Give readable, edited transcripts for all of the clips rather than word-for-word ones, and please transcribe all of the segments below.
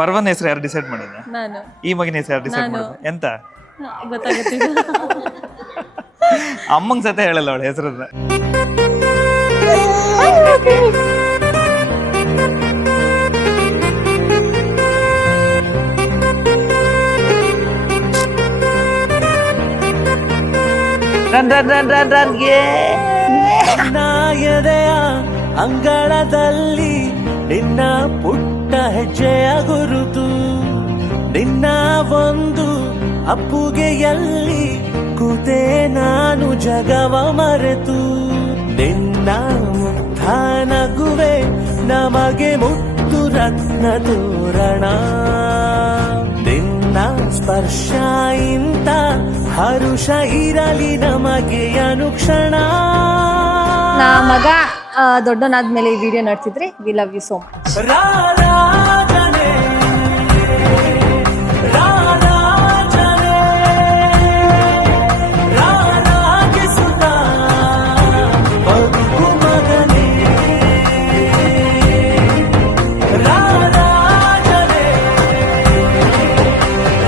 ಪರ್ವನ್ ಹೆಸರು ಯಾರು ಡಿಸೈಡ್ ಮಾಡಿದ? ನಾನು. ಈ ಮಗಿನ ಹೆಸರು ಯಾರು ಡಿಸೈಡ್ ಮಾಡಿದ? ಎಂತ ಗೊತ್ತಾಗುತ್ತಿಲ್ಲ. ಅಮ್ಮಂಗ್ ಸತ ಹೇಳಲ್ಲ ಅವಳ ಹೆಸರನ್ನ. ಎದೆಯ ಅಂಗಳದಲ್ಲಿ ನಿನ್ನ ಪುಟ್ಟ ಹೆಜ್ಜೆಯ ಗುರುತು, ನಿನ್ನ ಒಂದು ಅಪ್ಪುಗೆಯಲ್ಲಿ ಕೂತೆ ನಾನು ಜಗವ ಮರೆತು, ನಿನ್ನ ಮುಗ್ಧ ನಗುವೆ ನಮಗೆ ಮುತ್ತು ರತ್ನ ತೋರಣ, ನಿನ್ನ ಸ್ಪರ್ಶ ಇಂತ ಹರುಷ ಇರಲಿ ನಮಗೆ ಅನುಕ್ಷಣ. ನಾ ಮಗ ದೊಡ್ಡನಾದ್ಮೇಲೆ ಈ ವಿಡಿಯೋ ನೋಡ್ತಿದ್ರಿ. We love you so much. ರಾರಾಜನೆ ರಾರಾಜನೆ ರಾರಾಗಿಸುತ್ತ ಬದುಕು ಮಗನೇ, ರಾರಾಜನೆ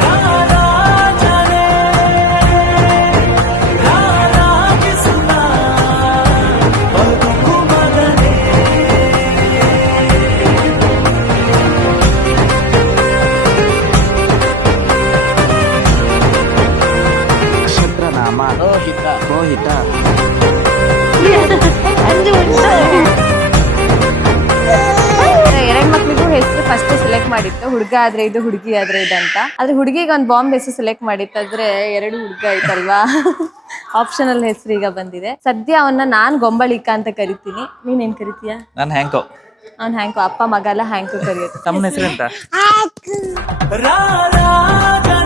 ರಾರಾಜನೆ ರಾರಾಗಿಸುತ್ತ ಬದುಕು ಮಗನೇ. ನಕ್ಷತ್ರನಾಮ ರೋಹಿತ. ಎರಡ್ ಮಕ್ಳಿಗೂ ಹೆಸರು ಫಸ್ಟ್ ಸೆಲೆಕ್ಟ್ ಮಾಡಿತ್ತು, ಹುಡುಗ ಆದ್ರೆ ಇದು ಹುಡುಗಿ ಆದ್ರೆ ಇದು ಅಂತ. ಆದ್ರೆ ಹುಡುಗಿಗೆ ಒಂದು ಬಾಂಬ್ ಹೆಸರು ಸೆಲೆಕ್ಟ್ ಮಾಡಿತ್ತು, ಆದ್ರೆ ಎರಡು ಹುಡುಗ ಐತಲ್ವಾ. ಆಪ್ಷನಲ್ ಹೆಸರು ಈಗ ಬಂದಿದೆ. ಸದ್ಯ ಅವನ್ನ ನಾನ್ ಗೊಂಬಳಿಕ ಅಂತ ಕರಿತೀನಿ. ನೀನೇನ್ ಕರಿತೀಯ? ನಾನು ಹ್ಯಾಂಕೋ. ಅವ್ನ್ ಹ್ಯಾಂಕು. ಅಪ್ಪ ಮಗ ಎಲ್ಲ ಹ್ಯಾಂಕು ಕರಿಯೋದು. ತಮ್ಮನ ಹೆಸರು ಎಂತ? ರಾರಾಜನೆ